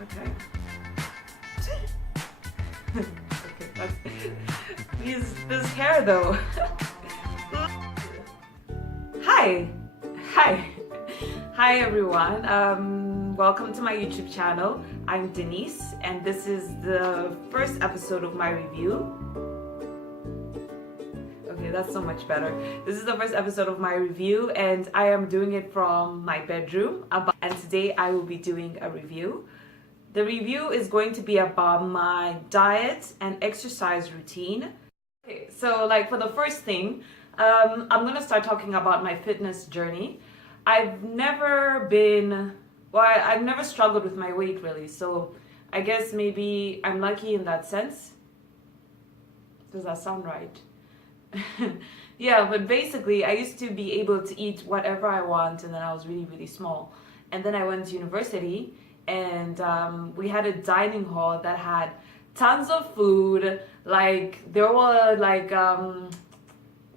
Okay. Okay, that's this hair though. Hi. Hi. Hi everyone. Welcome to my YouTube channel. I'm Denise and this is the first episode of my review. Okay, that's so much better. This is the first episode of my review and I am doing it from my bedroom. And today I will be doing a review. The review is going to be about my diet and exercise routine. Okay, so like for the first thing, I'm gonna start talking about my fitness journey. I've never struggled with my weight really, so I guess maybe I'm lucky in that sense. Does that sound right? Yeah, but basically I used to be able to eat whatever I want and then I was really, really small. And then I went to university and we had a dining hall that had tons of food. Like there were like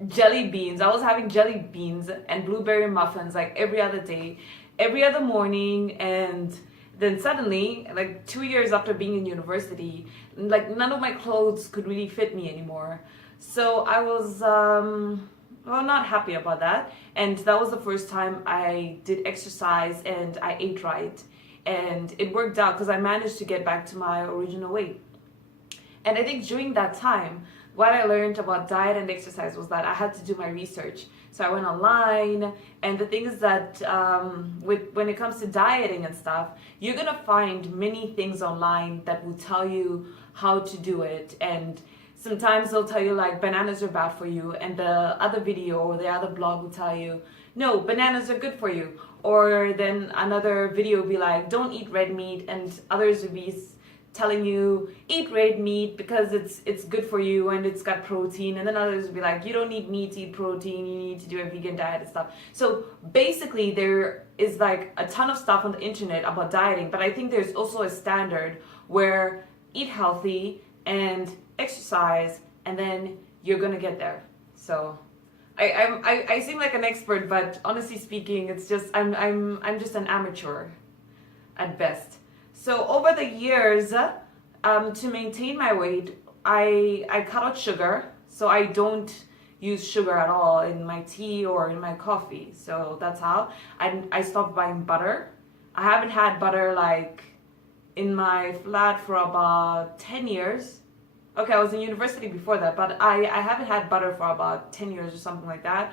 jelly beans. I was having jelly beans and blueberry muffins like every other day, every other morning. And then suddenly, like 2 years after being in university, like none of my clothes could really fit me anymore. So I was well, not happy about that. And that was the first time I did exercise and I ate right. And it worked out because I managed to get back to my original weight. And I think during that time, what I learned about diet and exercise was that I had to do my research. So I went online, and the thing is that when it comes to dieting and stuff, you're gonna find many things online that will tell you how to do it. And sometimes they'll tell you like bananas are bad for you, and the other video or the other blog will tell you, no, bananas are good for you. Or then another video will be like, don't eat red meat, and others will be telling you eat red meat because it's good for you and it's got protein, and then others will be like, you don't need meat to eat protein, you need to do a vegan diet and stuff. So basically there is like a ton of stuff on the internet about dieting, but I think there's also a standard where eat healthy and exercise and then you're gonna get there. So I seem like an expert, but honestly speaking, it's just I'm just an amateur at best. So over the years, to maintain my weight, I cut out sugar. So I don't use sugar at all in my tea or in my coffee. So that's how I stopped buying butter. I haven't had butter like in my flat for about 10 years. Okay, I was in university before that, but I haven't had butter for about 10 years or something like that.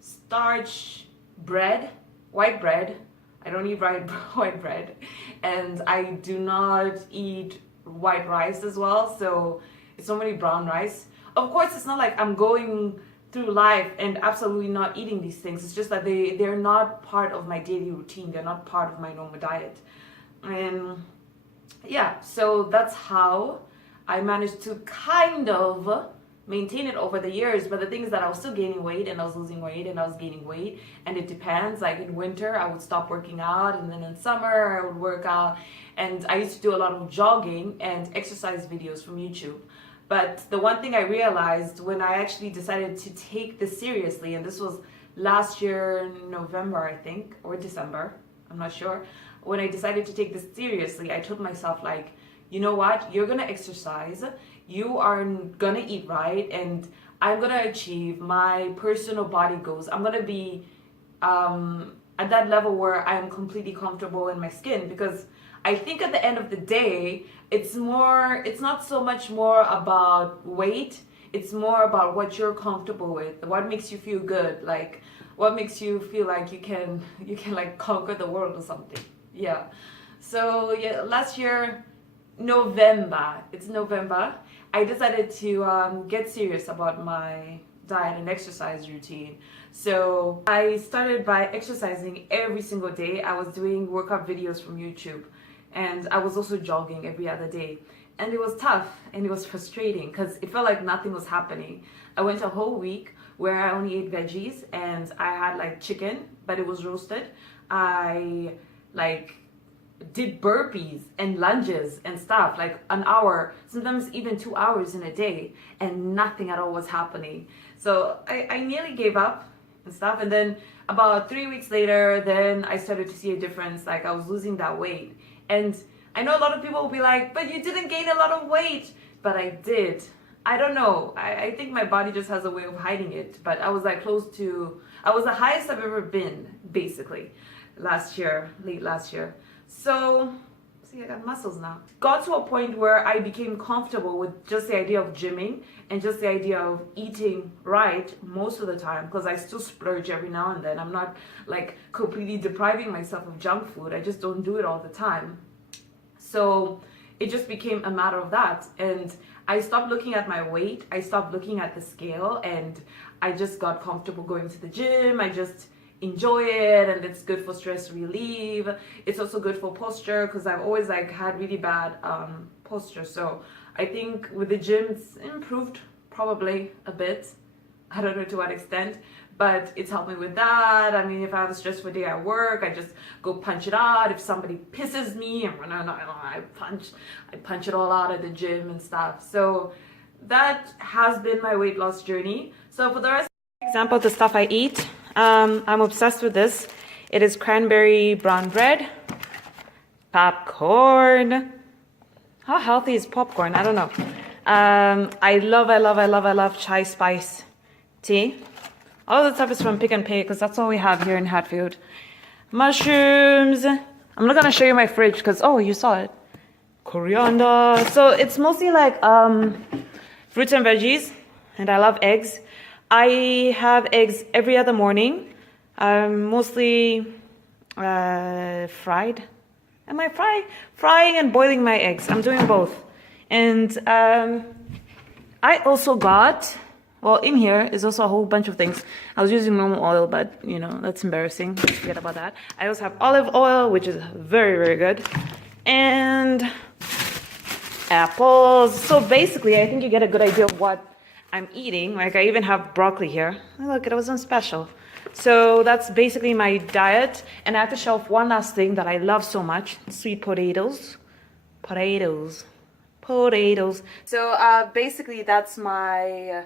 Starch bread, white bread. I don't eat white bread. And I do not eat white rice as well, so it's normally brown rice. Of course, it's not like I'm going through life and absolutely not eating these things. It's just that they're not part of my daily routine. They're not part of my normal diet. And yeah, so that's how I managed to kind of maintain it over the years. But the thing is that I was still gaining weight and I was losing weight and I was gaining weight, and it depends. Like in winter I would stop working out, and then in summer I would work out. And I used to do a lot of jogging and exercise videos from YouTube. But the one thing I realized when I actually decided to take this seriously, and this was last year November I think, or December, I'm not sure, when I decided to take this seriously, I told myself like, you know what, you're gonna exercise, you are gonna eat right, and I'm gonna achieve my personal body goals. I'm gonna be at that level where I am completely comfortable in my skin, because I think at the end of the day, it's not so much more about weight, it's more about what you're comfortable with, what makes you feel good, like what makes you feel like you can like conquer the world or something. Yeah. So yeah, last year, it's November, I decided to get serious about my diet and exercise routine. So I started by exercising every single day. I was doing workout videos from YouTube, and I was also jogging every other day. And it was tough and it was frustrating because it felt like nothing was happening. I went a whole week where I only ate veggies and I had like chicken, but it was roasted. I like did burpees and lunges and stuff like an hour, sometimes even 2 hours in a day, and nothing at all was happening. So I nearly gave up and stuff. And then about 3 weeks later, then I started to see a difference. Like I was losing that weight And I know a lot of people will be like, but you didn't gain a lot of weight. But I did. I don't know. I think my body just has a way of hiding it. But I was like I was the highest I've ever been, basically, late last year. So, see, I got muscles now. Got to a point where I became comfortable with just the idea of gymming and just the idea of eating right most of the time, because I still splurge every now and then. I'm not like completely depriving myself of junk food. I just don't do it all the time. So it just became a matter of that. And I stopped looking at my weight. I stopped looking at the scale, and I just got comfortable going to the gym. I just enjoy it, and it's good for stress relief. It's also good for posture, because I've always like had really bad posture. So I think with the gym it's improved probably a bit. I don't know to what extent, but it's helped me with that. I mean, if I have a stressful day at work, I just go punch it out. If somebody pisses me, I punch it all out at the gym and stuff. So that has been my weight loss journey. So for the rest, example of the stuff I eat, I'm obsessed with this. It is cranberry brown bread, popcorn. How healthy is popcorn? I don't know. I love chai spice tea. All of the stuff is from Pick and Pay, because that's all we have here in Hatfield. Mushrooms. I'm not gonna show you my fridge because, oh, you saw it. Coriander. So it's mostly like fruits and veggies, and I love eggs. I have eggs every other morning. Mostly fried. Am I frying and boiling my eggs? I'm doing both. And I also got, well, in here is also a whole bunch of things. I was using normal oil, but you know, that's embarrassing. Let's forget about that. I also have olive oil, which is very, very good. And apples. So basically, I think you get a good idea of what I'm eating. Like I even have broccoli here. Oh, look, it was on special. So that's basically my diet. And I have to show off one last thing that I love so much. Sweet potatoes. Potatoes. So basically that's my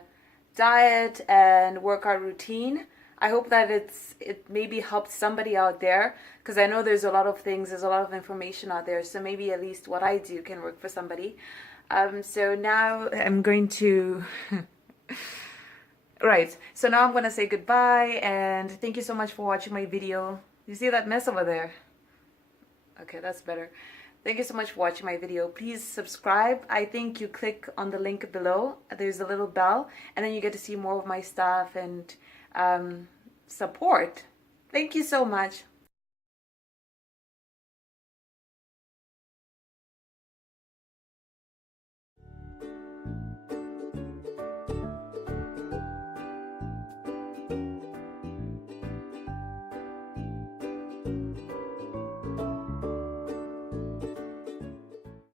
diet and workout routine. I hope that it maybe helped somebody out there, because I know there's a lot of information out there, so maybe at least what I do can work for somebody. So now I'm going to right, so now I'm going to say goodbye, and thank you so much for watching my video. You see that mess over there? Okay, that's better. Thank you so much for watching my video. Please subscribe. I think you click on the link below. There's a little bell, and then you get to see more of my stuff and support. Thank you so much.